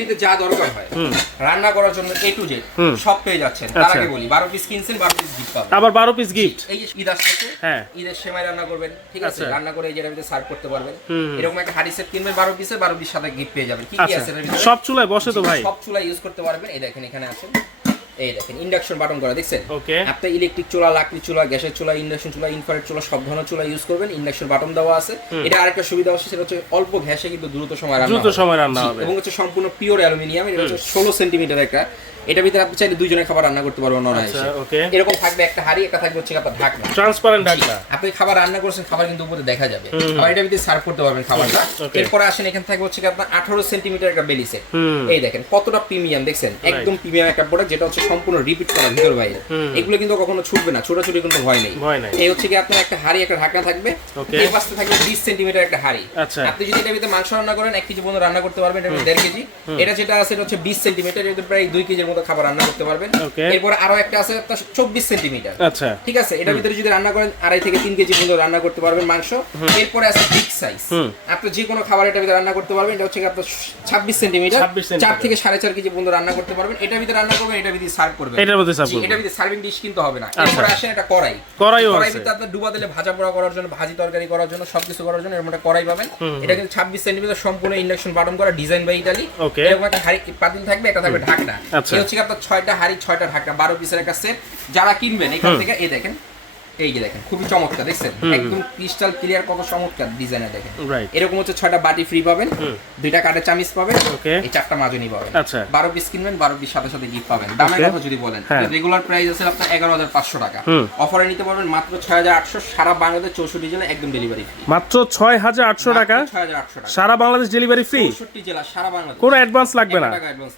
ফ্যামিলিতে যা দরকার হয় রান্না করার জন্য A to Z সব পেয়ে যাচ্ছেন। তার আগে বলি 12 পিস কিনছেন 12 পিস গিফট পাবেন। আবার 12 পিস গিফট। এই যে ঈদ আসছে, হ্যাঁ, ঈদের সেমাই রান্না করবেন, ঠিক আছে, আচ্ছা। রান্না করে এই যেটার ভিতরে সার্ভ করতে পারবেন। এরকম একটা হাঁড়ি সেট কিনবেন 12 পিসে, 12 পিস সাথে গিফট পেয়ে যাবেন। কি কি আছে এর ভিতরে? সব চুলায় বসে তো ভাই? সব চুলা ইউজ করতে পারবেন। এই দেখেন এখানে আছে, এই দেখেন ইন্ডাকশন বাটন করা, দেখছেন? ওকে। আপনি ইলেকট্রিক চুলা, লাকড়ি চুলা, গ্যাসের চুলা, ইন্ডাকশন চুলা, ইনফ্রারেড চুলা সব ধরনের চুলা ইউজ করবেন। ইন্ডাকশন বাটন দেওয়া আছে। এটা আরেকটা সুবিধা আছে, সেটা হচ্ছে অল্প গ্যাসে কিন্তু দ্রুত সময় রান্না হবে এবং হচ্ছে সম্পূর্ণ পিওর অ্যালুমিনিয়াম। এটা হচ্ছে 16 সেন্টিমিটার একটা। এটা ভিতরে আপনি চাইলে দুইজনের খাবার রান্না করতে পারবেন অনায়াসে। এরকম থাকবে একটা হাঁড়ি, একটা থাকবে হচ্ছে আপনার ঢাকনা, ট্রান্সপারেন্ট ঢাকনা। আপনি খাবার রান্না করছেন, খাবার কিন্তু উপরে দেখা যাবে। আবার এটা ভিতরে সার্ভ করতে পারবেন খাবারটা। এরপর আসেন, এখানে থাকবে হচ্ছে আপনার 18 সেন্টিমিটার একটা বেলি সেট। এই দেখেন কতটা প্রিমিয়াম, দেখছেন? একদম প্রিমিয়াম একটা প্রোডাক্ট, যেটা হচ্ছে সম্পূর্ণ রিপিট করা ভিতর বাইরে। এগুলো কিন্তু কখনো ছুটবে না, ছোটাছুটি কিন্তু ভয় নেই। এই হচ্ছে কি আপনার একটা হাঁড়ি, একটা ঢাকনা থাকবে। এই পাশে থাকবে 20 সেন্টিমিটার একটা হাঁড়ি। আপনি যদি এটা ভিতরে মাংস রান্না করেন 1 কেজি পর্যন্ত রান্না করতে পারবেন। এটা 1.5 কেজি। এটা যেটা আছে এটা হচ্ছে 20 সেন্টিমিটার, এটা প্রায় 2 কেজির মতো খাবার রান্না করতে পারবেন। এরপর আরো একটা আছে আপনার 24 সেন্টিমিটার। আচ্ছা, ঠিক আছে, এটার ভিতরে যদি রান্না করেন 2.5 থেকে 3 কেজি পর্যন্ত রান্না করতে পারবেন মাংস। এরপর আছে বিগ সাইজ, আপনি যে কোনো খাবার এটার ভিতরে রান্না করতে পারবেন। এটা হচ্ছে আপনার 26 সেন্টিমিটার, 4 থেকে 4.5 কেজি পর্যন্ত রান্না করতে পারবেন। এটার ভিতরে রান্না করবেন, এটার ভিতরে সার্ভ করবেন। এটার ভিতরে সার্ভিং ডিশ কিন্তু হবে না। এরপর আসেন একটা কড়াই ভিতরে আপনার ডুবা দিলে ভাজা পোড়া করার জন্য, ভাজি তরকারি করার জন্য, সবকিছু করার জন্য এরকম একটা কড়াই পাবেন। এটা কিন্তু 26 সেন্টিমিটার, সম্পূর্ণ ইন্ডাকশন বাটন করা, ডিজাইন বাই ইতালি। এরকম একটা হাঁড়ি পাতিল থাকবে, এটা থাকবে ঢাকনা। এই হচ্ছে আপনার 6টা হাঁড়ি, 6টা ঢাকনা, 12 পিসের একটা সেট। যারা কিনবেন এখান থেকে, এই দেখেন, এই যে দেখেন খুবই চমৎকার, দেখছেন? একদম ক্রিস্টাল ক্লিয়ার, কত চমৎকার ডিজাইনের, দেখেন। এরকম হচ্ছে 6টা বাটি ফ্রি পাবেন, 2টা কাঠের চামিচ পাবেন, এই 4টা মাজনি পাবেন। 12 পিস কিনবেন, 12 পিস সাথে সাথে গিফট পাবেন। দামের কথা যদি বলেন, রেগুলার প্রাইস আছে আপনার 11,500 টাকা। অফারে নিতে পারবেন মাত্র 6,800, সারা বাংলাদেশ 64 জেলা একদম ডেলিভারি ফ্রি। মাত্র 6,800 টাকা, 6,800 টাকা সারা বাংলাদেশ ডেলিভারি ফ্রি, 64 জেলা সারা বাংলাদেশ। কোনো অ্যাডভান্স লাগবে না। টাকা অ্যাডভান্স